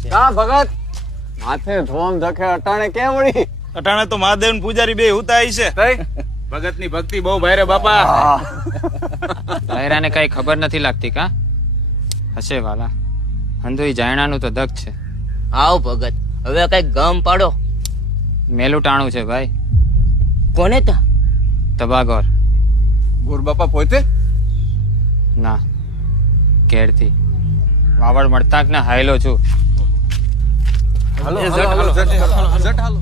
છે. કા ભગત માથે ધોમ ધકે અટાણે કેમ વળી? અટાણે તો મહાદેવ ને પૂજારી બે હુતાઈ છે. ભગત ની ભક્તિ બહુ ભારે બાપા. લહેરાને કઈ ખબર નથી લાગતી કા? હશે વાલા, અંધુઈ જાયણાનું તો દગ છે. આવ ભગત, હવે કઈ ગમ પાડો. મેલું ટાણું છે ભાઈ. કોને તા? તબાગોર. ગુર બાપા પોતે? ના, ઘેરથી વાવડ મળતા ને હાયલો છું. હાલો હાલો હાલો, જટ હાલો.